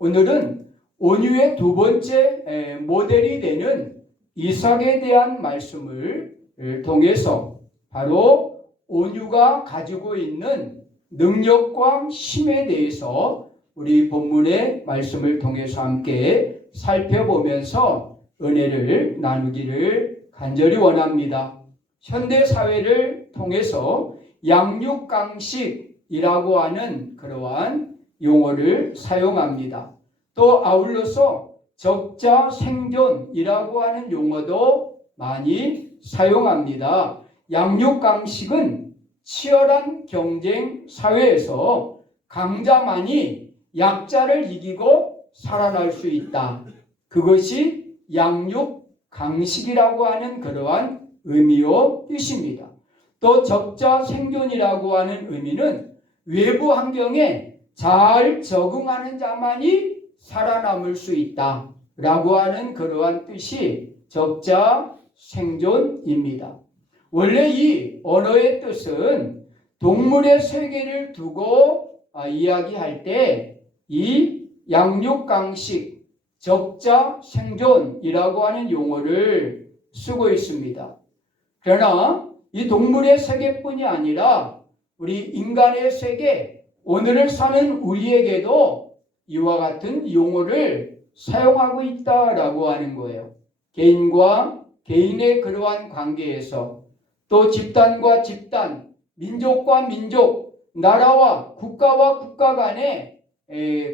오늘은 온유의 두 번째 모델이 되는 이삭에 대한 말씀을 통해서 바로 온유가 가지고 있는 능력과 힘에 대해서 우리 본문의 말씀을 통해서 함께 살펴보면서 은혜를 나누기를 간절히 원합니다. 현대사회를 통해서 양육강식이라고 하는 그러한 용어를 사용합니다. 또 아울러서 적자생존이라고 하는 용어도 많이 사용합니다. 양육강식은 치열한 경쟁 사회에서 강자만이 약자를 이기고 살아날 수 있다. 그것이 양육강식이라고 하는 그러한 의미요 뜻입니다. 또 적자생존이라고 하는 의미는 외부 환경에 잘 적응하는 자만이 살아남을 수 있다 라고 하는 그러한 뜻이 적자생존입니다. 원래 이 언어의 뜻은 동물의 세계를 두고 이야기할 때 이 양육강식, 적자생존이라고 하는 용어를 쓰고 있습니다. 그러나 이 동물의 세계뿐이 아니라 우리 인간의 세계, 오늘을 사는 우리에게도 이와 같은 용어를 사용하고 있다라고 하는 거예요. 개인과 개인의 그러한 관계에서 또 집단과 집단, 민족과 민족, 나라와 국가 간의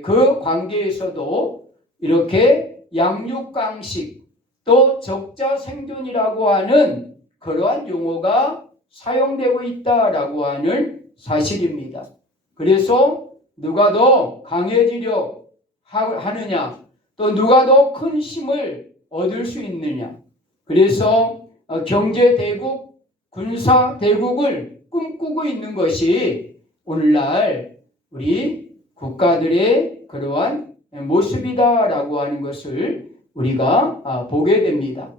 그 관계에서도 이렇게 양육강식 또 적자생존이라고 하는 그러한 용어가 사용되고 있다라고 하는 사실입니다. 그래서 누가 더 강해지려 하느냐, 또 누가 더 큰 힘을 얻을 수 있느냐. 그래서 경제대국, 군사대국을 꿈꾸고 있는 것이 오늘날 우리 국가들의 그러한 모습이다라고 하는 것을 우리가 보게 됩니다.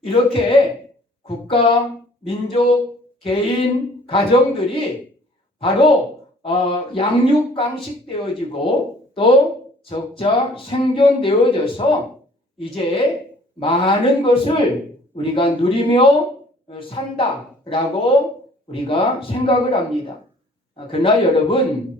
이렇게 국가, 민족, 개인, 가정들이 바로 양육강식되어지고 또 적자생존되어져서 이제 많은 것을 우리가 누리며 산다라고 우리가 생각을 합니다. 그러나 여러분,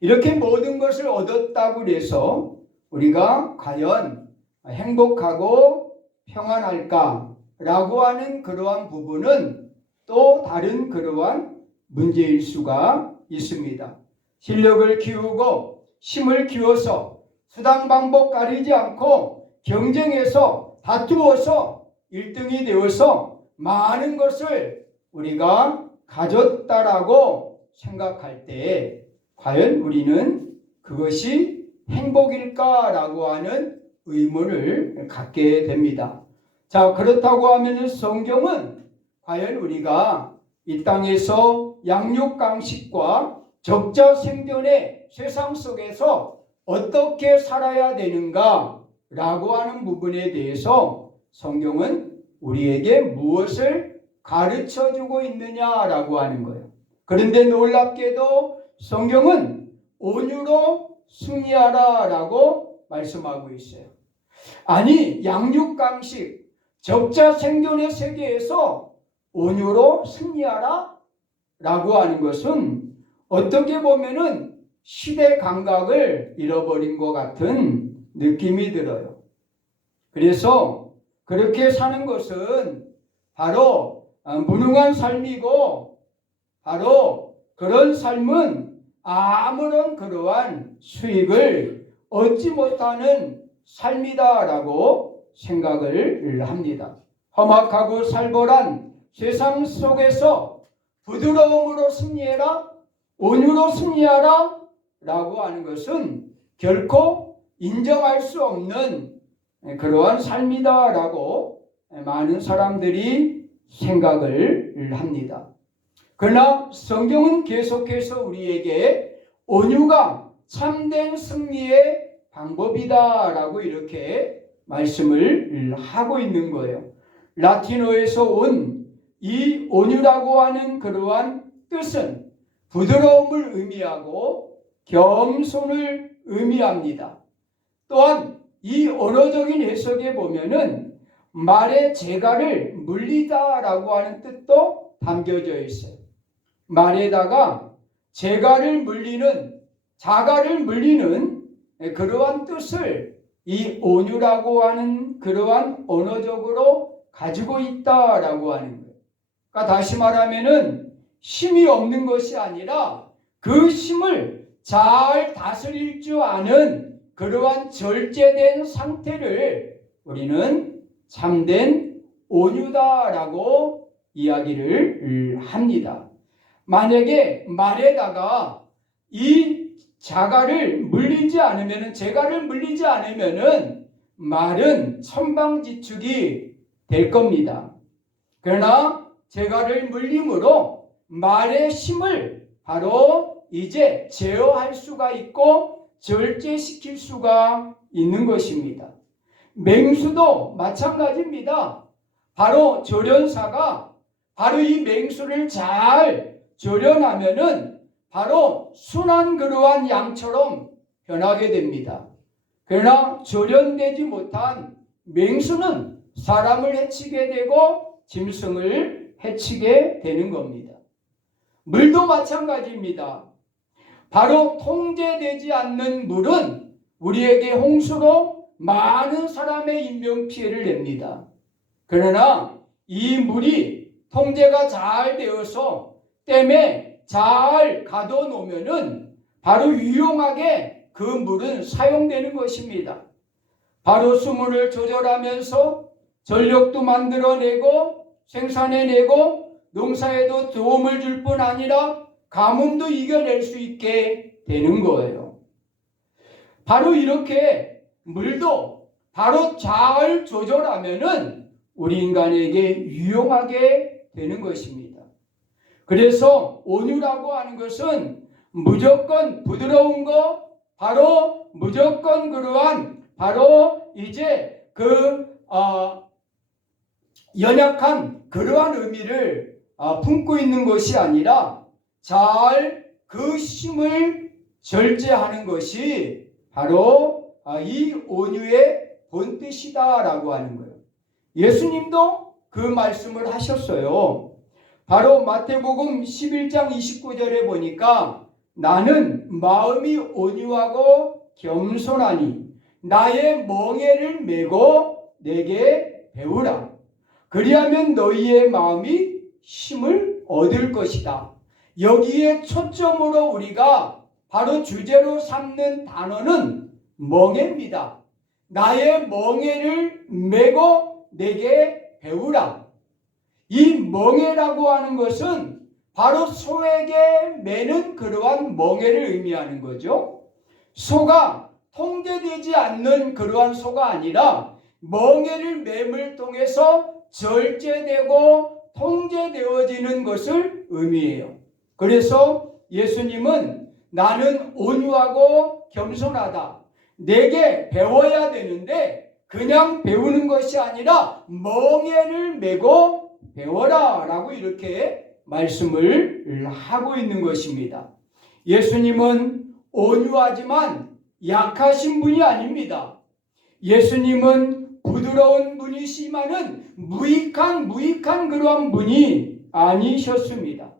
이렇게 모든 것을 얻었다고 해서 우리가 과연 행복하고 평안할까라고 하는 그러한 부분은 또 다른 그러한 문제일 수가 있습니다. 실력을 키우고 힘을 키워서 수단 방법 가리지 않고 경쟁해서 다투어서 1등이 되어서 많은 것을 우리가 가졌다라고 생각할 때 과연 우리는 그것이 행복일까라고 하는 의문을 갖게 됩니다. 자, 그렇다고 하면 성경은 과연 우리가 이 땅에서 양육강식과 적자생존의 세상 속에서 어떻게 살아야 되는가 라고 하는 부분에 대해서 성경은 우리에게 무엇을 가르쳐주고 있느냐라고 하는 거예요. 그런데 놀랍게도 성경은 온유로 승리하라 라고 말씀하고 있어요. 아니, 양육강식, 적자생존의 세계에서 온유로 승리하라 라고 하는 것은 어떻게 보면은 시대 감각을 잃어버린 것 같은 느낌이 들어요. 그래서 그렇게 사는 것은 바로 무능한 삶이고, 바로 그런 삶은 아무런 그러한 수익을 얻지 못하는 삶이다라고 생각을 합니다. 험악하고 살벌한 세상 속에서 부드러움으로 승리해라, 온유로 승리하라 라고 하는 것은 결코 인정할 수 없는 그러한 삶이다라고 많은 사람들이 생각을 합니다. 그러나 성경은 계속해서 우리에게 온유가 참된 승리의 방법이다라고 이렇게 말씀을 하고 있는 거예요. 라틴어에서 온 이 온유라고 하는 그러한 뜻은 부드러움을 의미하고 겸손을 의미합니다. 또한 이 언어적인 해석에 보면은 말의 재갈을 물리다라고 하는 뜻도 담겨져 있어요. 말에다가 재갈을 물리는, 자갈을 물리는 그러한 뜻을 이 온유라고 하는 그러한 언어적으로 가지고 있다라고 하는 거예요. 그러니까 다시 말하면은 힘이 없는 것이 아니라 그 힘을 잘 다스릴 줄 아는 그러한 절제된 상태를 우리는 참된 온유다라고 이야기를 합니다. 만약에 말에다가 이 자갈을 물리지 않으면은, 재갈을 물리지 않으면은 말은 천방지축이 될 겁니다. 그러나 재갈을 물림으로 말의 힘을 바로 이제 제어할 수가 있고 절제시킬 수가 있는 것입니다. 맹수도 마찬가지입니다. 바로 조련사가 바로 이 맹수를 잘 조련하면은 바로 순한 그러한 양처럼 변하게 됩니다. 그러나 조련되지 못한 맹수는 사람을 해치게 되고 짐승을 해치게 되는 겁니다. 물도 마찬가지입니다. 바로 통제되지 않는 물은 우리에게 홍수로 많은 사람의 인명피해를 냅니다. 그러나 이 물이 통제가 잘 되어서 댐에 잘 가둬놓으면은 바로 유용하게 그 물은 사용되는 것입니다. 바로 수문을 조절하면서 전력도 만들어내고 생산해내고 농사에도 도움을 줄 뿐 아니라 가뭄도 이겨낼 수 있게 되는 거예요. 바로 이렇게 물도 바로 잘 조절하면은 우리 인간에게 유용하게 되는 것입니다. 그래서 온유라고 하는 것은 무조건 부드러운 거, 바로 무조건 그러한 바로 이제 연약한 그러한 의미를 품고 있는 것이 아니라 잘 그 힘을 절제하는 것이 바로 이 온유의 본뜻이다라고 하는 거예요. 예수님도 그 말씀을 하셨어요. 바로 마태복음 11장 29절에 보니까 나는 마음이 온유하고 겸손하니 나의 멍에를 메고 내게 배우라. 그리하면 너희의 마음이 힘을 얻을 것이다. 여기에 초점으로 우리가 바로 주제로 삼는 단어는 멍에입니다. 나의 멍에를 메고 내게 배우라. 이 멍에라고 하는 것은 바로 소에게 매는 그러한 멍에를 의미하는 거죠. 소가 통제되지 않는 그러한 소가 아니라 멍에를 맴을 통해서 절제되고 통제되어지는 것을 의미해요. 그래서 예수님은 나는 온유하고 겸손하다. 내게 배워야 되는데 그냥 배우는 것이 아니라 멍에를 메고 배워라 라고 이렇게 말씀을 하고 있는 것입니다. 예수님은 온유하지만 약하신 분이 아닙니다. 예수님은 부드러운 분이시지만은 무익한 그러한 분이 아니셨습니다.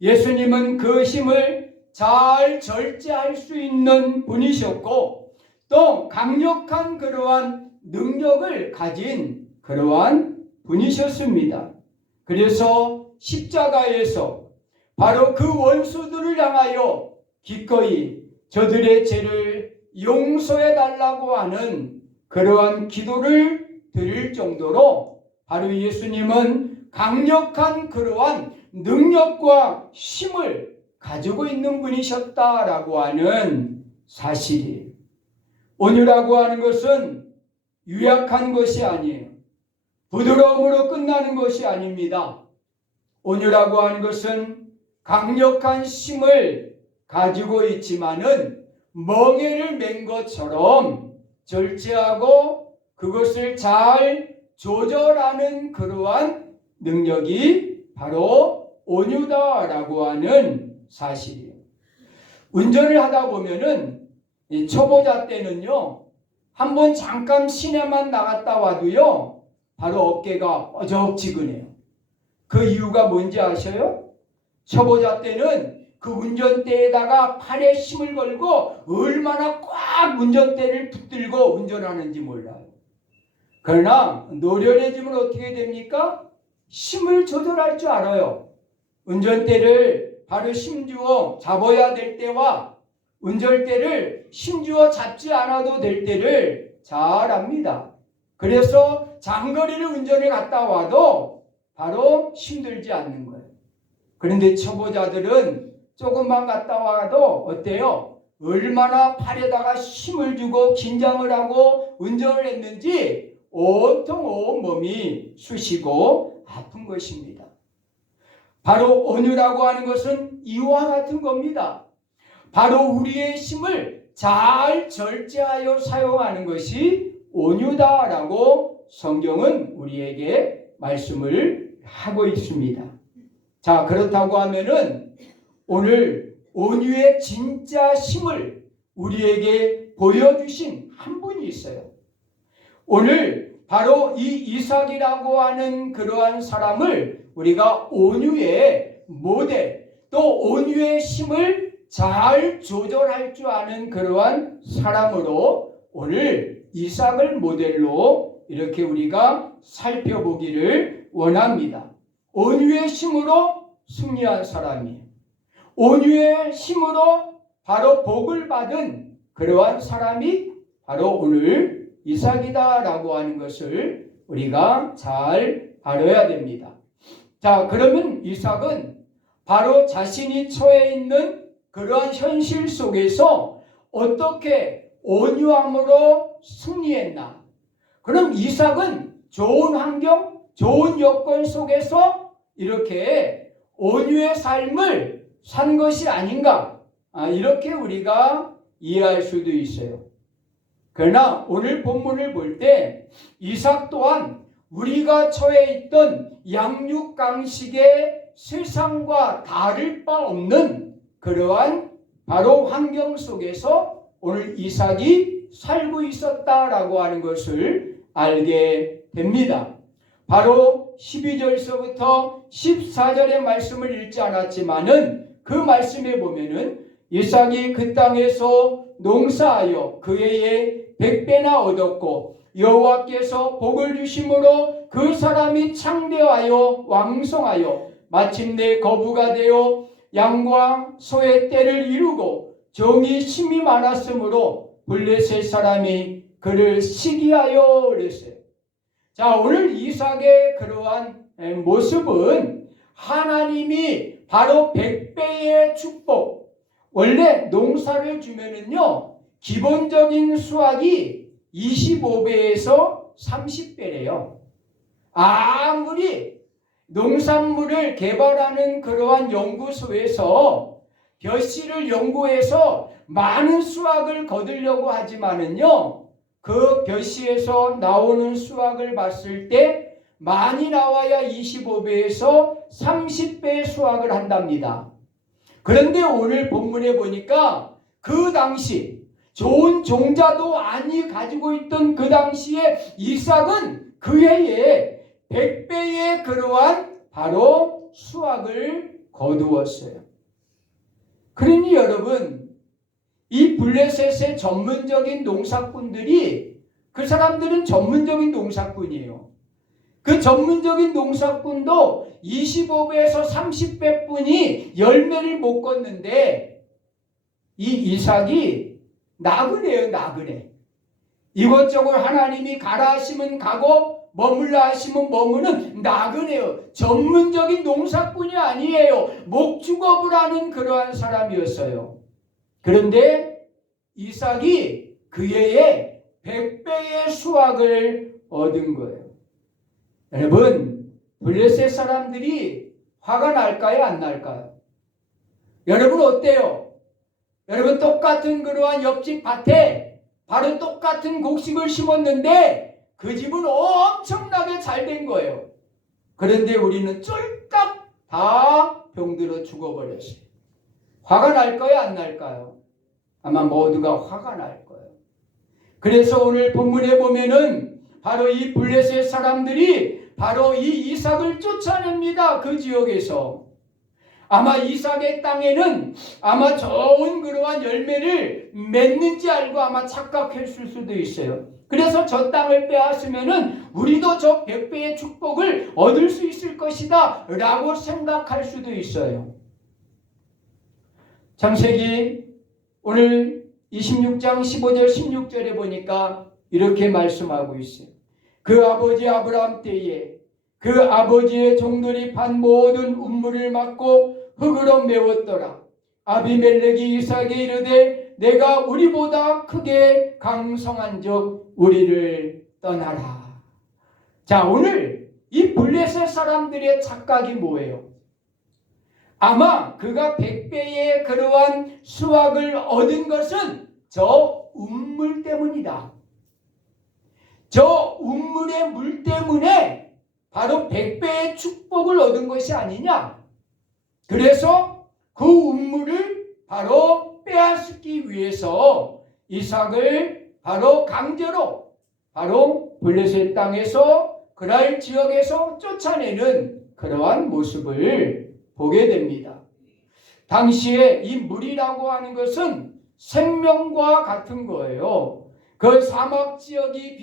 예수님은 그 힘을 잘 절제할 수 있는 분이셨고 또 강력한 그러한 능력을 가진 그러한 분이셨습니다. 그래서 십자가에서 바로 그 원수들을 향하여 기꺼이 저들의 죄를 용서해 달라고 하는 그러한 기도를 드릴 정도로 바로 예수님은 강력한 그러한 능력과 힘을 가지고 있는 분이셨다라고 하는 사실이에요. 온유라고 하는 것은 유약한 것이 아니에요. 부드러움으로 끝나는 것이 아닙니다. 온유라고 하는 것은 강력한 힘을 가지고 있지만은 멍에를 맨 것처럼 절제하고 그것을 잘 조절하는 그러한 능력이 바로 온유다라고 하는 사실이에요. 운전을 하다 보면은 초보자 때는요 한번 잠깐 시내만 나갔다 와도요, 바로 어깨가 뻐적지근해요. 그 이유가 뭔지 아셔요? 초보자 때는 그 운전대에다가 팔에 힘을 걸고 얼마나 꽉 운전대를 붙들고 운전하는지 몰라요. 그러나 노련해지면 어떻게 됩니까? 힘을 조절할 줄 알아요. 운전대를 바로 힘주어 잡아야 될 때와 운전대를 힘주어 잡지 않아도 될 때를 잘 압니다. 그래서 장거리를 운전해 갔다 와도 바로 힘들지 않는 거예요. 그런데 초보자들은 조금만 갔다 와도 어때요? 얼마나 팔에다가 힘을 주고 긴장을 하고 운전을 했는지 온통 온몸이 쑤시고 아픈 것입니다. 바로 온유라고 하는 것은 이와 같은 겁니다. 바로 우리의 힘을 잘 절제하여 사용하는 것이 온유다라고 성경은 우리에게 말씀을 하고 있습니다. 자, 그렇다고 하면은 오늘 온유의 진짜 힘을 우리에게 보여주신 한 분이 있어요. 오늘 바로 이 이삭이라고 하는 그러한 사람을 우리가 온유의 모델, 또 온유의 힘을 잘 조절할 줄 아는 그러한 사람으로 오늘 이삭을 모델로 이렇게 우리가 살펴보기를 원합니다. 온유의 힘으로 승리한 사람이에요. 온유의 힘으로 바로 복을 받은 그러한 사람이 바로 오늘 이삭이다라고 하는 것을 우리가 잘 알아야 됩니다. 자, 그러면 이삭은 바로 자신이 처해 있는 그러한 현실 속에서 어떻게 온유함으로 승리했나? 그럼 이삭은 좋은 환경, 좋은 여건 속에서 이렇게 온유의 삶을 산 것이 아닌가? 이렇게 우리가 이해할 수도 있어요. 그러나 오늘 본문을 볼 때 이삭 또한 우리가 처해 있던 양육강식의 세상과 다를 바 없는 그러한 바로 환경 속에서 오늘 이삭이 살고 있었다라고 하는 것을 알게 됩니다. 바로 12절서부터 14절의 말씀을 읽지 않았지만은 그 말씀에 보면은 이삭이 그 땅에서 농사하여 그 해에 100배나 얻었고 여호와께서 복을 주심으로 그 사람이 창대하여 왕성하여 마침내 거부가 되어 양과 소의 떼를 이루고 정이 힘이 많았으므로 블레셋 사람이 그를 시기하여 그랬어요. 자, 오늘 이삭의 그러한 모습은 하나님이 바로 100배의 축복, 원래 농사를 주면은요 기본적인 수확이 25배에서 30배래요. 아무리 농산물을 개발하는 그러한 연구소에서 벼씨를 연구해서 많은 수확을 거두려고 하지만은요, 그 벼씨에서 나오는 수확을 봤을 때 많이 나와야 25배에서 30배의 수확을 한답니다. 그런데 오늘 본문에 보니까 그 당시 좋은 종자도 아니 가지고 있던 그 당시에 이삭은 그 해에 100배의 그러한 바로 수확을 거두었어요. 그러니 여러분, 이 블레셋의 전문적인 농사꾼들이, 그 사람들은 전문적인 농사꾼이에요. 그 전문적인 농사꾼도 25배에서 30배뿐이 열매를 못 걷는데 이 이삭이 나그네요, 나그네. 이것저것 하나님이 가라 하시면 가고 머물라 하시면 머무는 나그네요. 전문적인 농사꾼이 아니에요. 목축업을 하는 그러한 사람이었어요. 그런데 이삭이 그 해에 100배의 수확을 얻은 거예요. 여러분, 블레셋 사람들이 화가 날까요, 안 날까요? 여러분 어때요? 여러분 똑같은 그러한 옆집 밭에 바로 똑같은 곡식을 심었는데 그 집은 엄청나게 잘 된 거예요. 그런데 우리는 쫄딱 다 병들어 죽어버렸어요. 화가 날까요, 안 날까요? 아마 모두가 화가 날 거예요. 그래서 오늘 본문에 보면은 바로 이 블레셋 사람들이 바로 이 이삭을 쫓아냅니다. 그 지역에서. 아마 이삭의 땅에는 아마 좋은 그러한 열매를 맺는지 알고 아마 착각했을 수도 있어요. 그래서 저 땅을 빼앗으면은 우리도 저 100배의 축복을 얻을 수 있을 것이다 라고 생각할 수도 있어요. 창세기 오늘 26장 15절 16절에 보니까 이렇게 말씀하고 있어요. 그 아버지 아브라함 때에 그 아버지의 종들이 판 모든 운물을 막고 흙으로 메웠더라. 아비멜렉이 이삭에게 이르되 내가 우리보다 크게 강성한즉 우리를 떠나라. 자, 오늘 이 블레셋 사람들의 착각이 뭐예요? 아마 그가 100배의 그러한 수확을 얻은 것은 저 운물 때문이다. 저 운물의 물 때문에 바로 100배의 축복을 얻은 것이 아니냐. 그래서 그 운물을 바로 빼앗기 위해서 이삭을 바로 강제로 바로 블레셋 땅에서 그랄 지역에서 쫓아내는 그러한 모습을 보게 됩니다. 당시에 이 물이라고 하는 것은 생명과 같은 거예요. 그 사막 지역이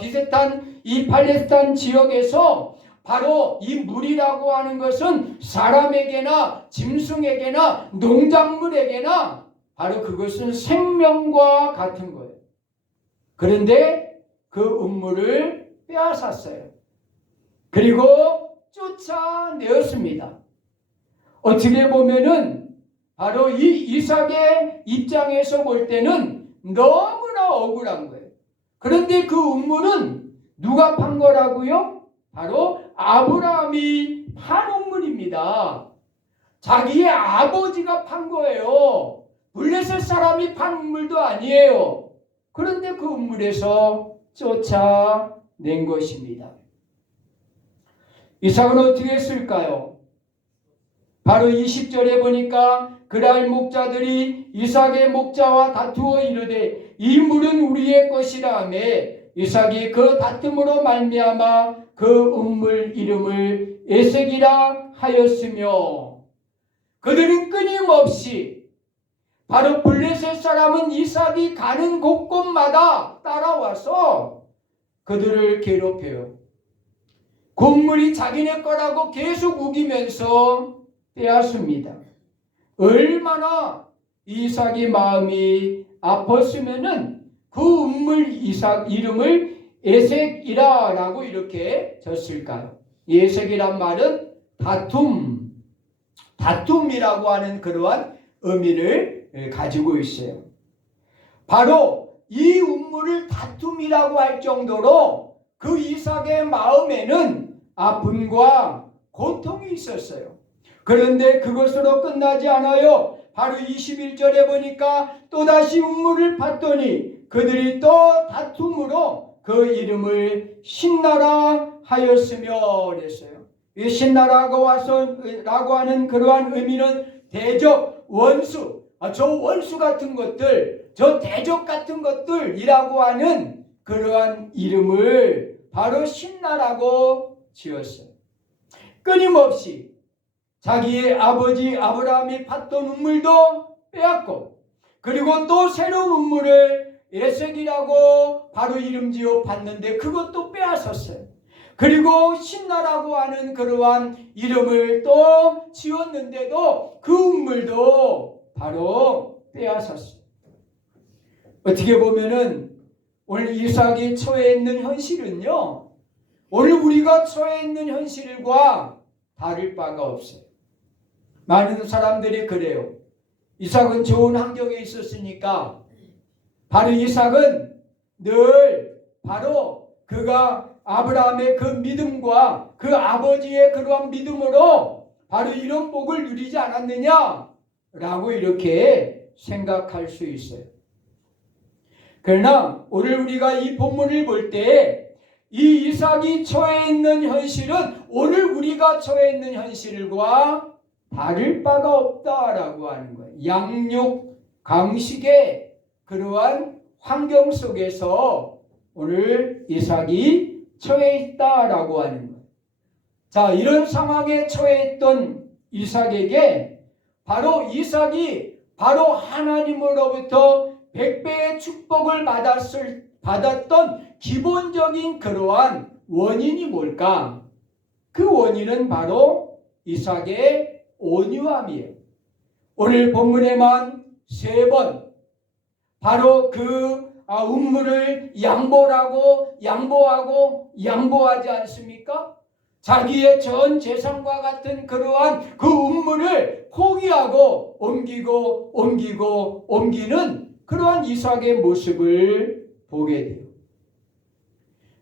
비슷한 이 팔레스타인 지역에서 바로 이 물이라고 하는 것은 사람에게나 짐승에게나 농작물에게나 바로 그것은 생명과 같은 거예요. 그런데 그 음물을 빼앗았어요. 그리고 쫓아내었습니다. 어떻게 보면은 바로 이 이삭의 입장에서 볼 때는 너무나 억울한 거예요. 그런데 그 음물은 누가 판 거라고요? 바로 아브라함이 판 음물입니다. 자기의 아버지가 판 거예요. 블레셋 사람이 판 음물도 아니에요. 그런데 그 음물에서 쫓아낸 것입니다. 이삭은 어떻게 했을까요? 바로 20절에 보니까 그랄 목자들이 이삭의 목자와 다투어 이르되 이 물은 우리의 것이라 하며 이삭이 그 다툼으로 말미암아 그 음물 이름을 에색이라 하였으며 그들은 끊임없이 바로 블레셋 사람은 이삭이 가는 곳곳마다 따라와서 그들을 괴롭혀요. 그 음물이 자기네 거라고 계속 우기면서 빼앗습니다. 얼마나 이삭의 마음이 아팠으면은 그 음물 이삭 이름을 에색이라라고 이렇게 졌을까요? 에색이란 말은 다툼이라고 하는 그러한 의미를 가지고 있어요. 바로 이 음물을 다툼이라고 할 정도로 그 이삭의 마음에는 아픔과 고통이 있었어요. 그런데 그것으로 끝나지 않아요. 바로 21절에 보니까 또다시 음물을 팠더니 그들이 또 다툼으로 그 이름을 신나라 하였으며 그랬어요. 이 신나라고 하는 그러한 의미는 대적, 원수, 저 원수 같은 것들, 저 대적 같은 것들이라고 하는 그러한 이름을 바로 신나라고 지었어요. 끊임없이 자기의 아버지 아브라함이 팠던 음물도 빼앗고 그리고 또 새로운 음물을 에색이라고 바로 이름지어 팠는데 그것도 빼앗았어요. 그리고 신나라고 하는 그러한 이름을 또 지었는데도 그 음물도 바로 빼앗았어요. 어떻게 보면은 오늘 이삭이 처해 있는 현실은요, 오늘 우리가 처해 있는 현실과 다를 바가 없어요. 많은 사람들이 그래요. 이삭은 좋은 환경에 있었으니까 바로 이삭은 늘 바로 그가 아브라함의 그 믿음과 그 아버지의 그러한 믿음으로 바로 이런 복을 누리지 않았느냐라고 이렇게 생각할 수 있어요. 그러나 오늘 우리가 이 본문을 볼 때 이 이삭이 처해 있는 현실은 오늘 우리가 처해 있는 현실과 다를 바가 없다라고 하는 거예요. 양육, 강식의 그러한 환경 속에서 오늘 이삭이 처해 있다라고 하는 거예요. 자, 이런 상황에 처해 있던 이삭에게 이삭이 하나님으로부터 100배의 축복을 받았던 기본적인 그러한 원인이 뭘까? 그 원인은 바로 이삭의 온유함이에요. 오늘 본문에만 3번 바로 그 음물을 양보하지 않습니까? 자기의 전 재산과 같은 그러한 그 음물을 포기하고 옮기는 그러한 이삭의 모습을 보게 돼요.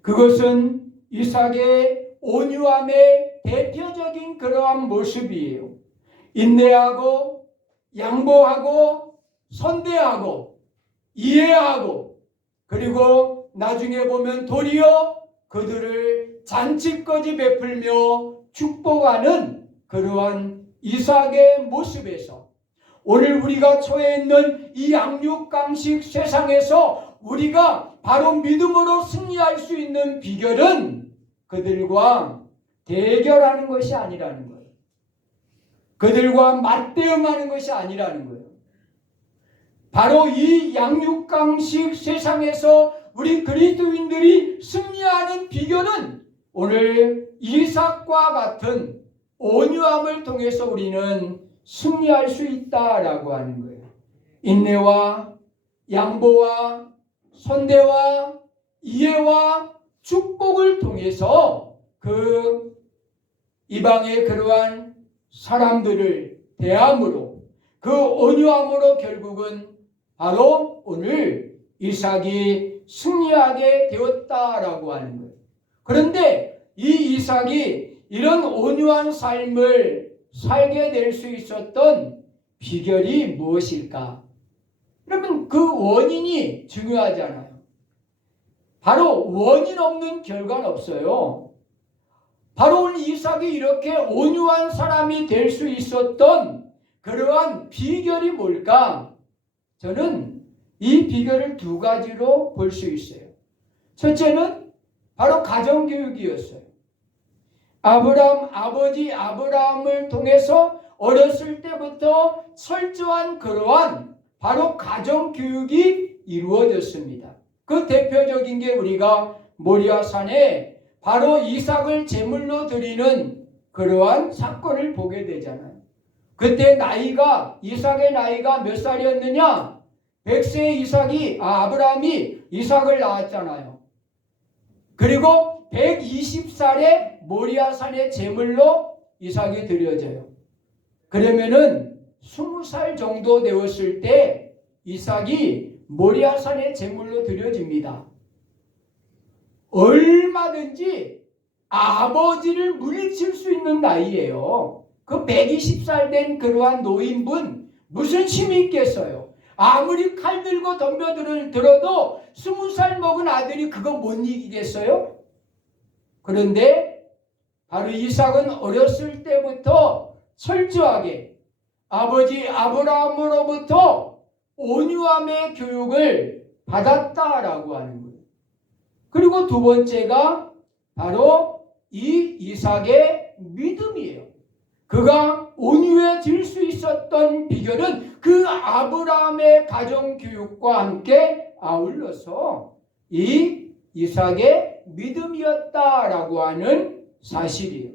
그것은 이삭의 온유함의 대표적인 그러한 모습이에요. 인내하고 양보하고 선대하고 이해하고 그리고 나중에 보면 도리어 그들을 잔치까지 베풀며 축복하는 그러한 이삭의 모습에서 오늘 우리가 처해 있는 이 양육강식 세상에서 우리가 바로 믿음으로 승리할 수 있는 비결은 그들과 대결하는 것이 아니라는 거예요. 그들과 맞대응하는 것이 아니라는 거예요. 바로 이 양육강식 세상에서 우리 그리스도인들이 승리하는 비결은 오늘 이삭과 같은 온유함을 통해서 우리는 승리할 수 있다라고 하는 거예요. 인내와 양보와 선대와 이해와 축복을 통해서 그 이방의 그러한 사람들을 대함으로 그 온유함으로 결국은 바로 오늘 이삭이 승리하게 되었다라고 하는 거예요. 그런데 이 이삭이 이런 온유한 삶을 살게 될 수 있었던 비결이 무엇일까? 여러분, 그 원인이 중요하잖아요. 바로 원인 없는 결과는 없어요. 바로 오늘 이삭이 이렇게 온유한 사람이 될 수 있었던 그러한 비결이 뭘까? 저는 이 비결을 2가지로 볼 수 있어요. 첫째는 바로 가정교육이었어요. 아버지 아브라함을 통해서 어렸을 때부터 철저한 그러한 바로 가정교육이 이루어졌습니다. 그 대표적인 게 우리가 모리아산에 바로 이삭을 제물로 드리는 그러한 사건을 보게 되잖아요. 그때 이삭의 나이가 몇 살이었느냐? 100세의 아브라함이 이삭을 낳았잖아요. 그리고 120살에 모리아산의 제물로 이삭이 드려져요. 그러면은 20살 정도 되었을 때 이삭이 모리아산의 제물로 드려집니다. 얼마든지 아버지를 물리칠 수 있는 나이예요. 그 120살 된 그러한 노인분 무슨 힘이 있겠어요? 아무리 칼 들고 덤벼들을 들어도 20살 먹은 아들이 그거 못 이기겠어요? 그런데 바로 이삭은 어렸을 때부터 철저하게 아버지 아브라함으로부터 온유함의 교육을 받았다라고 하는 거예요. 그리고 2번째가 바로 이 이삭의 믿음이에요. 그가 온유해질 수 있었던 비결은 그 아브라함의 가정교육과 함께 아울러서 이 이삭의 믿음이었다라고 하는 사실이에요.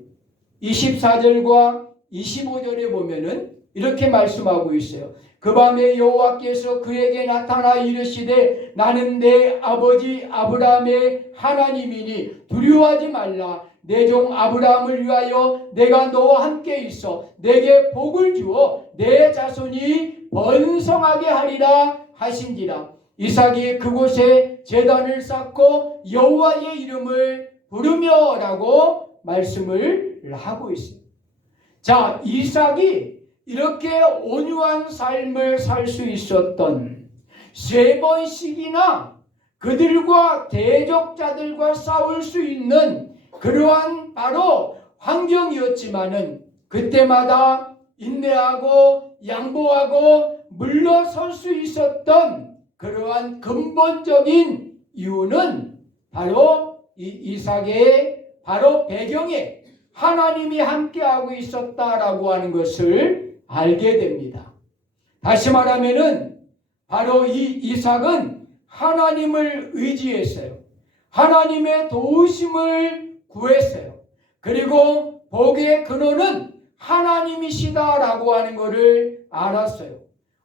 24절과 25절에 보면은 이렇게 말씀하고 있어요. 그 밤에 여호와께서 그에게 나타나 이르시되 나는 내 아버지 아브라함의 하나님이니 두려워하지 말라. 내 종 아브라함을 위하여 내가 너와 함께 있어 내게 복을 주어 내 자손이 번성하게 하리라 하신지라. 이삭이 그곳에 제단을 쌓고 여호와의 이름을 부르며 라고 말씀을 하고 있습니다. 자, 이삭이 이렇게 온유한 삶을 살 수 있었던 3번씩이나 그들과 대적자들과 싸울 수 있는 그러한 바로 환경이었지만은 그때마다 인내하고 양보하고 물러설 수 있었던 그러한 근본적인 이유는 바로 이 이삭의 바로 배경에 하나님이 함께하고 있었다라고 하는 것을 알게 됩니다. 다시 말하면은 바로 이 이삭은 하나님을 의지했어요. 하나님의 도우심을 구했어요. 그리고 복의 근원은 하나님이시다라고 하는 것을 알았어요.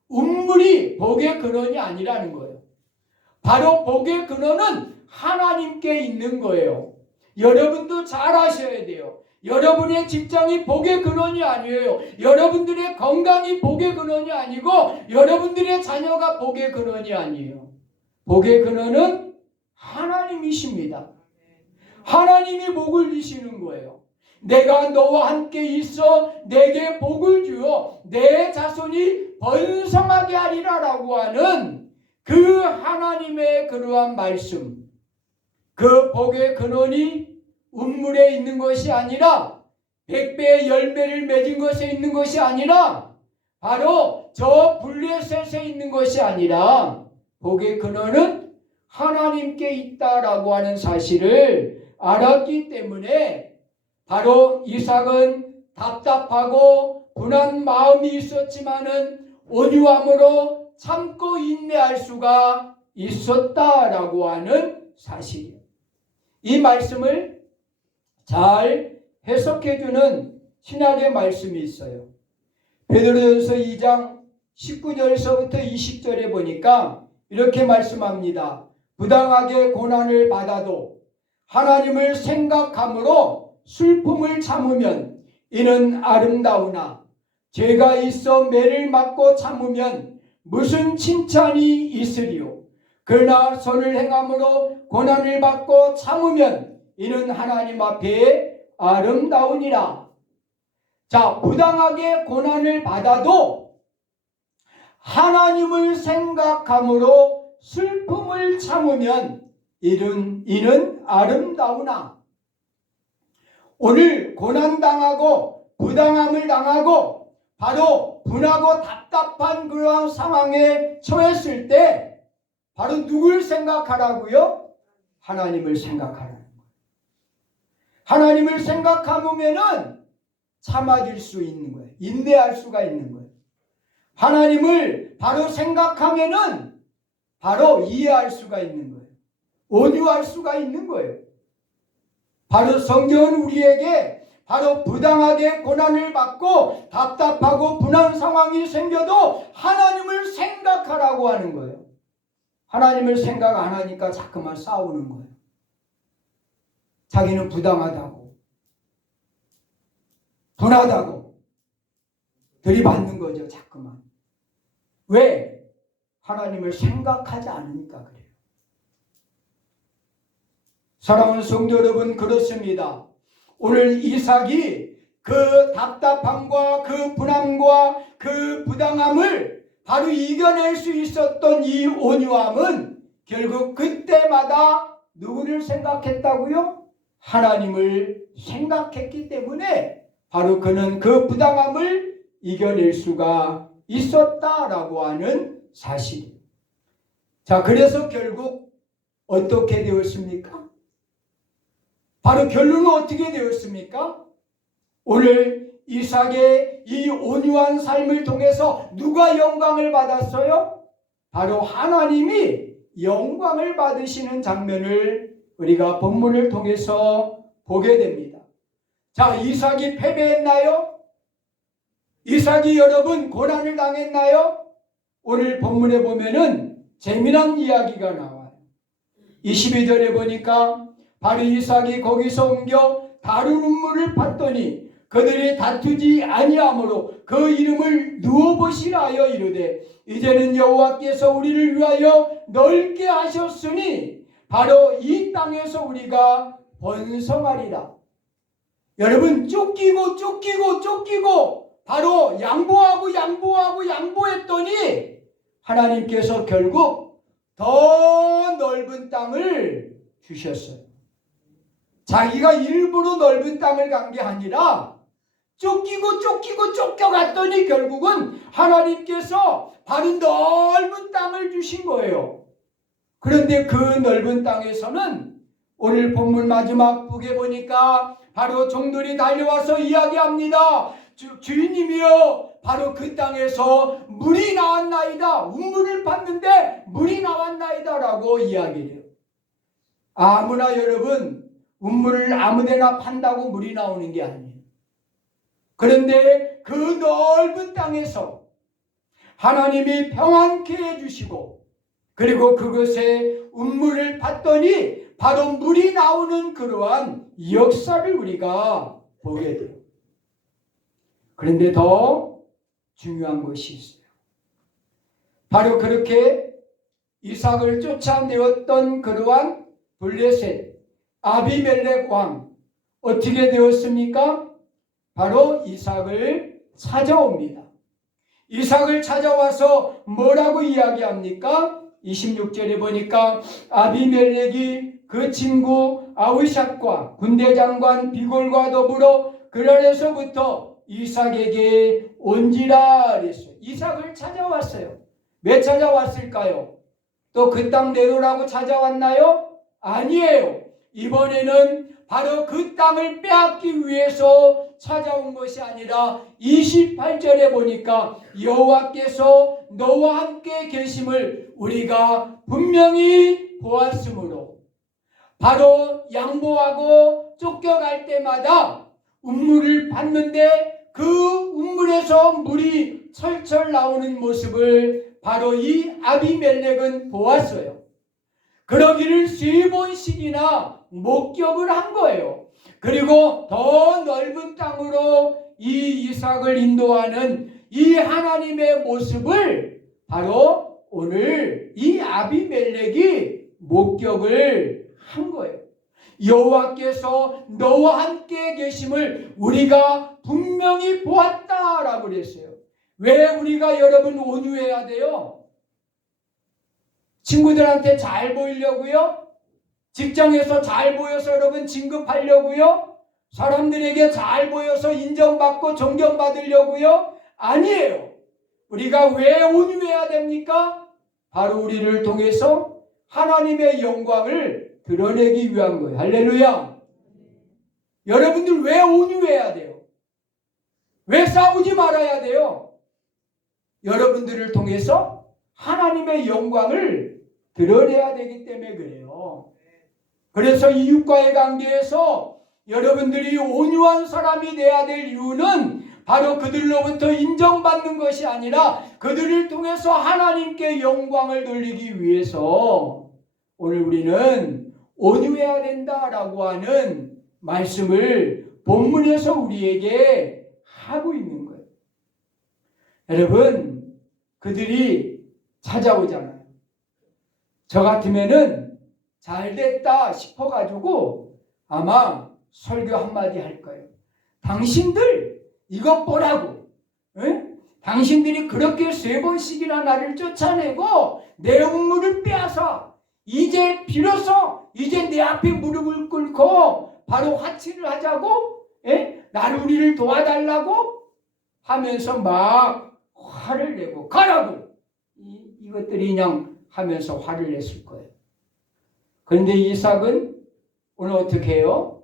운물이 복의 근원이 아니라는 거예요. 바로 복의 근원은 하나님께 있는 거예요. 여러분도 잘 아셔야 돼요. 여러분의 직장이 복의 근원이 아니에요. 여러분들의 건강이 복의 근원이 아니고 여러분들의 자녀가 복의 근원이 아니에요. 복의 근원은 하나님이십니다. 하나님이 복을 주시는 거예요. 내가 너와 함께 있어 내게 복을 주어 내 자손이 번성하게 하리라라고 하는 그 하나님의 그러한 말씀, 그 복의 근원이 운물에 있는 것이 아니라 100배의 열매를 맺은 것에 있는 것이 아니라 바로 저 블레셋에 있는 것이 아니라 복의 근원은 하나님께 있다라고 하는 사실을 알았기 때문에 바로 이삭은 답답하고 분한 마음이 있었지만은 온유함으로 참고 인내할 수가 있었다라고 하는 사실이에요. 이 말씀을 잘 해석해주는 신학의 말씀이 있어요. 베드로전서 2장 19절에서부터 20절에 보니까 이렇게 말씀합니다. 부당하게 고난을 받아도 하나님을 생각함으로 슬픔을 참으면 이는 아름다우나 죄가 있어 매를 맞고 참으면 무슨 칭찬이 있으리요. 그러나 선을 행함으로 고난을 받고 참으면 이는 하나님 앞에 아름다우니라. 자, 부당하게 고난을 받아도 하나님을 생각함으로 슬픔을 참으면 이는 아름다우나. 오늘 고난당하고 부당함을 당하고 바로 분하고 답답한 그러한 상황에 처했을 때 바로 누굴 생각하라고요? 하나님을 생각하라는 거예요. 하나님을 생각하면은 참아줄 수 있는 거예요. 인내할 수가 있는 거예요. 하나님을 바로 생각하면은 바로 이해할 수가 있는 거예요. 온유할 수가 있는 거예요. 바로 성경은 우리에게 바로 부당하게 고난을 받고 답답하고 분한 상황이 생겨도 하나님을 생각하라고 하는 거예요. 하나님을 생각 안 하니까 자꾸만 싸우는 거예요. 자기는 부당하다고, 분하다고 들이받는 거죠, 자꾸만. 왜? 하나님을 생각하지 않으니까 그래요. 사랑하는 성도 여러분, 그렇습니다. 오늘 이삭이 그 답답함과 그 분함과 그 부당함을 바로 이겨낼 수 있었던 이 온유함은 결국 그때마다 누구를 생각했다고요? 하나님을 생각했기 때문에 바로 그는 그 부당함을 이겨낼 수가 있었다라고 하는 사실이에요. 자, 그래서 결국 어떻게 되었습니까? 바로 결론은 어떻게 되었습니까? 오늘 이삭의 이 온유한 삶을 통해서 누가 영광을 받았어요? 바로 하나님이 영광을 받으시는 장면을 우리가 본문을 통해서 보게 됩니다. 자, 이삭이 패배했나요? 이삭이 여러분 고난을 당했나요? 오늘 본문에 보면은 재미난 이야기가 나와요. 22절에 보니까 바로 이삭이 거기서 옮겨 다른 우물을 팠더니 그들이 다투지 아니하므로 그 이름을 누워보시라 하여 이르되 이제는 여호와께서 우리를 위하여 넓게 하셨으니 바로 이 땅에서 우리가 번성하리라. 여러분, 쫓기고 바로 양보했더니 하나님께서 결국 더 넓은 땅을 주셨어요. 자기가 일부러 넓은 땅을 간 게 아니라 쫓기고 쫓겨갔더니 결국은 하나님께서 바로 넓은 땅을 주신 거예요. 그런데 그 넓은 땅에서는 오늘 본문 마지막 북에 보니까 바로 종들이 달려와서 이야기합니다. 주인님이여, 바로 그 땅에서 물이 나왔나이다. 우물을 팠는데 물이 나왔나이다 라고 이야기를 해요. 아무나 여러분, 우물을 아무데나 판다고 물이 나오는 게 아니에요. 그런데 그 넓은 땅에서 하나님이 평안케 해주시고, 그리고 그것에 우물을 팠더니 바로 물이 나오는 그러한 역사를 우리가 보게 돼요. 그런데 더 중요한 것이 있어요. 바로 그렇게 이삭을 쫓아내었던 그러한 블레셋 아비멜렉 왕, 어떻게 되었습니까? 바로 이삭을 찾아옵니다. 이삭을 찾아와서 뭐라고 이야기합니까? 26절에 보니까 아비멜렉이 그 친구 아우샷과 군대장관 비골과 더불어 그랄에서부터 이삭에게 온지라 그랬어요. 이삭을 찾아왔어요. 왜 찾아왔을까요? 또 그 땅 내놓으라고 찾아왔나요? 아니에요. 이번에는 바로 그 땅을 빼앗기 위해서 찾아온 것이 아니라 28절에 보니까 여호와께서 너와 함께 계심을 우리가 분명히 보았으므로, 바로 양보하고 쫓겨갈 때마다 우물을 팠는데 그 우물에서 물이 철철 나오는 모습을 바로 이 아비멜렉은 보았어요. 그러기를 3번씩이나 목격을 한 거예요. 그리고 더 넓은 땅으로 이 이삭을 인도하는 이 하나님의 모습을 바로 오늘 이 아비멜렉이 목격을 한 거예요. 여호와께서 너와 함께 계심을 우리가 분명히 보았다라고 그랬어요. 왜 우리가 여러분 온유해야 돼요? 친구들한테 잘 보이려고요? 직장에서 잘 보여서 여러분 진급하려고요? 사람들에게 잘 보여서 인정받고 존경받으려고요? 아니에요. 우리가 왜 온유해야 됩니까? 바로 우리를 통해서 하나님의 영광을 드러내기 위한 거예요. 할렐루야. 여러분들 왜 온유해야 돼요? 왜 싸우지 말아야 돼요? 여러분들을 통해서 하나님의 영광을 드러내야 되기 때문에 그래요. 그래서 이웃과의 관계에서 여러분들이 온유한 사람이 돼야 될 이유는 바로 그들로부터 인정받는 것이 아니라 그들을 통해서 하나님께 영광을 돌리기 위해서 오늘 우리는 온유해야 된다라고 하는 말씀을 본문에서 우리에게 하고 있는 거예요. 여러분, 그들이 찾아오잖아요. 저 같으면은 잘됐다 싶어가지고 아마 설교 한마디 할 거예요. 당신들 이것 보라고. 응? 당신들이 그렇게 3번씩이나 나를 쫓아내고 내 우물을 빼앗아 이제 비로소 이제 내 앞에 무릎을 꿇고 바로 화치를 하자고, 나를 우리를 도와달라고 하면서 막 화를 내고 가라고 이것들이 그냥 하면서 화를 냈을 거예요. 그런데 이삭은 오늘 어떻게 해요?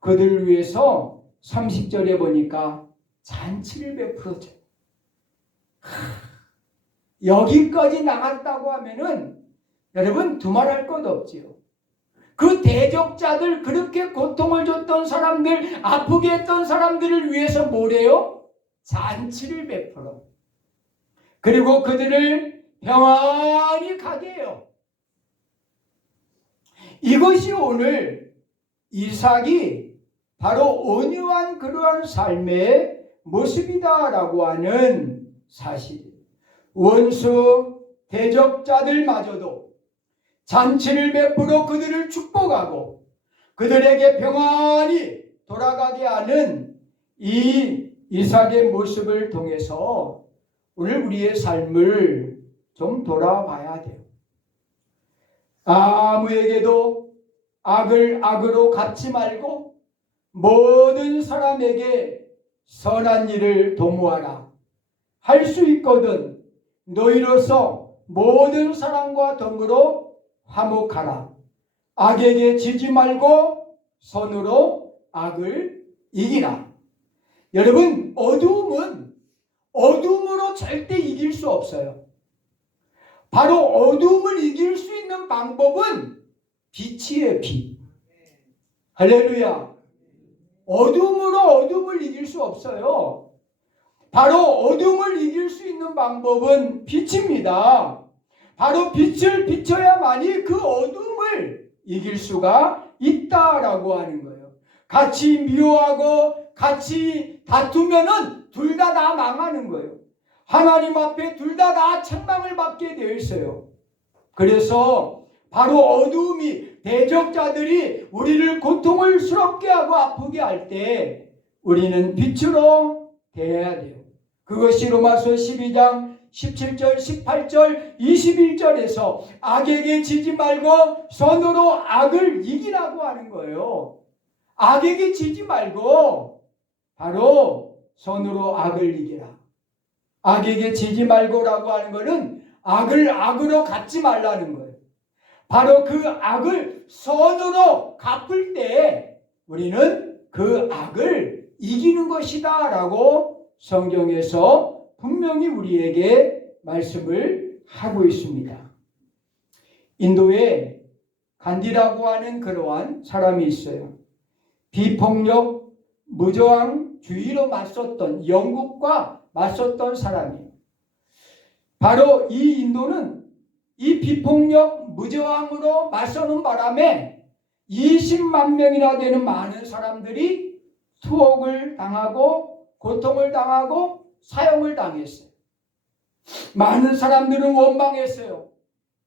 그들을 위해서 30절에 보니까 잔치를 베풀어줘요. 여기까지 나갔다고 하면은 여러분 두말할 것 없지요. 그 대적자들, 그렇게 고통을 줬던 사람들, 아프게 했던 사람들을 위해서 뭐래요? 잔치를 베풀어. 그리고 그들을 평안히 가게 해요. 이것이 오늘 이삭이 바로 온유한 그러한 삶의 모습이다라고 하는 사실. 원수 대적자들마저도 잔치를 베풀어 그들을 축복하고 그들에게 평안히 돌아가게 하는 이 이삭의 모습을 통해서 오늘 우리의 삶을 좀 돌아봐야 돼요. 아무에게도 악을 악으로 갚지 말고 모든 사람에게 선한 일을 도모하라. 할 수 있거든 너희로서 모든 사람과 더불어 화목하라. 악에게 지지 말고 선으로 악을 이기라. 여러분, 어두움은 어둠으로 절대 이길 수 없어요. 바로 어둠을 이길 수 있는 방법은 빛이에요. 빛. 할렐루야. 어둠으로 어둠을 이길 수 없어요. 바로 어둠을 이길 수 있는 방법은 빛입니다. 바로 빛을 비춰야만이 그 어둠을 이길 수가 있다라고 하는 거예요. 같이 미워하고 같이 다투면은 둘 다 망하는 거예요. 하나님 앞에 둘 다 책망을 받게 되어 있어요. 그래서 바로 어두움이 대적자들이 우리를 고통을스럽게 하고 아프게 할 때 우리는 빛으로 대해야 돼요. 그것이 로마서 12장 17절, 18절, 21절에서 악에게 지지 말고 선으로 악을 이기라고 하는 거예요. 악에게 지지 말고 바로 선으로 악을 이기라. 악에게 지지 말고라고 하는 것은 악을 악으로 갚지 말라는 거예요. 바로 그 악을 선으로 갚을 때 우리는 그 악을 이기는 것이다 라고 성경에서 분명히 우리에게 말씀을 하고 있습니다. 인도에 간디라고 하는 그러한 사람이 있어요. 비폭력, 무저항주의로 맞섰던, 영국과 맞섰던 사람이에요. 바로 이 인도는 이 비폭력, 무저항으로 맞서는 바람에 20만 명이나 되는 많은 사람들이 투옥을 당하고 고통을 당하고 사형을 당했어요. 많은 사람들은 원망했어요.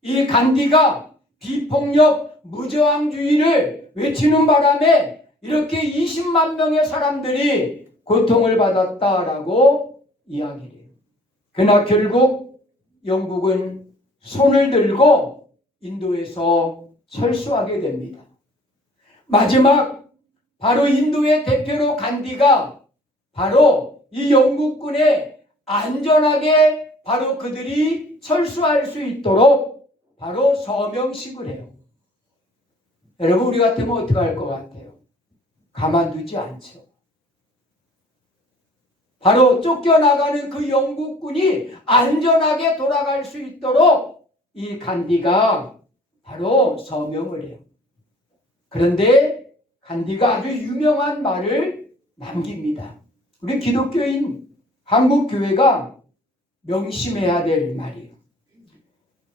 이 간디가 비폭력, 무저항주의를 외치는 바람에 이렇게 20만 명의 사람들이 고통을 받았다라고 이야기를 해요. 그러나 결국 영국은 손을 들고 인도에서 철수하게 됩니다. 마지막 바로 인도의 대표로 간디가 바로 이 영국군에 안전하게 바로 그들이 철수할 수 있도록 바로 서명식을 해요. 여러분, 우리 같으면 어떻게 할 것 같아요? 가만두지 않죠. 바로 쫓겨나가는 그 영국군이 안전하게 돌아갈 수 있도록 이 간디가 바로 서명을 해요. 그런데 간디가 아주 유명한 말을 남깁니다. 우리 기독교인 한국교회가 명심해야 될 말이에요.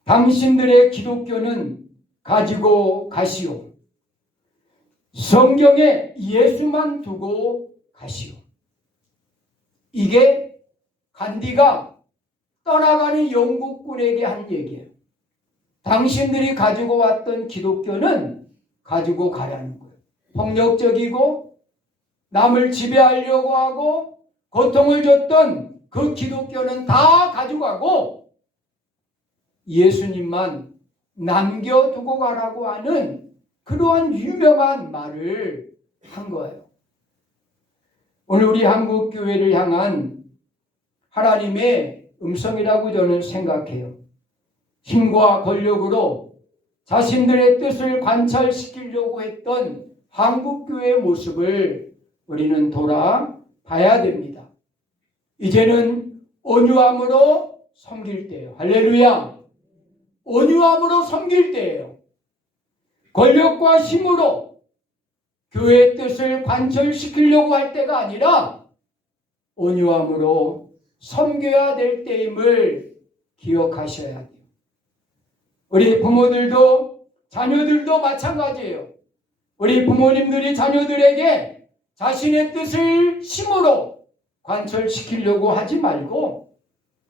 당신들의 기독교는 가지고 가시오. 성경에 예수만 두고 가시오. 이게 간디가 떠나가는 영국군에게 한 얘기예요. 당신들이 가지고 왔던 기독교는 가지고 가라는 거예요. 폭력적이고 남을 지배하려고 하고 고통을 줬던 그 기독교는 다 가져가고 예수님만 남겨두고 가라고 하는 그러한 유명한 말을 한 거예요. 오늘 우리 한국교회를 향한 하나님의 음성이라고 저는 생각해요. 힘과 권력으로 자신들의 뜻을 관철시키려고 했던 한국교회의 모습을 우리는 돌아봐야 됩니다. 이제는 온유함으로 섬길 때예요. 할렐루야! 온유함으로 섬길 때예요. 권력과 힘으로 교회의 뜻을 관철시키려고 할 때가 아니라 온유함으로 섬겨야 될 때임을 기억하셔야 돼요. 우리 부모들도 자녀들도 마찬가지예요. 우리 부모님들이 자녀들에게 자신의 뜻을 힘으로 관철시키려고 하지 말고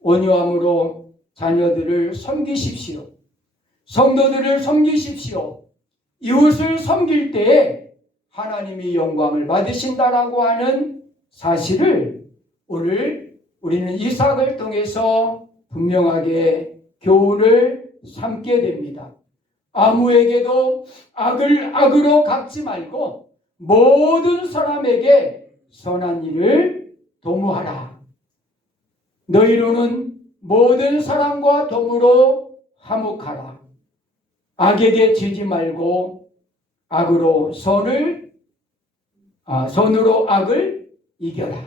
온유함으로 자녀들을 섬기십시오. 성도들을 섬기십시오. 이웃을 섬길 때에 하나님이 영광을 받으신다라고 하는 사실을 오늘 우리는 이삭을 통해서 분명하게 교훈을 삼게 됩니다. 아무에게도 악을 악으로 갚지 말고 모든 사람에게 선한 일을 도모하라. 너희로는 모든 사람과 도모로 화목하라. 악에게 지지 말고 악으로 선으로 악을 이겨라.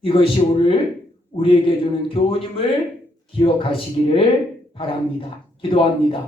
이것이 오늘 우리에게 주는 교훈임을 기억하시기를 바랍니다. 기도합니다.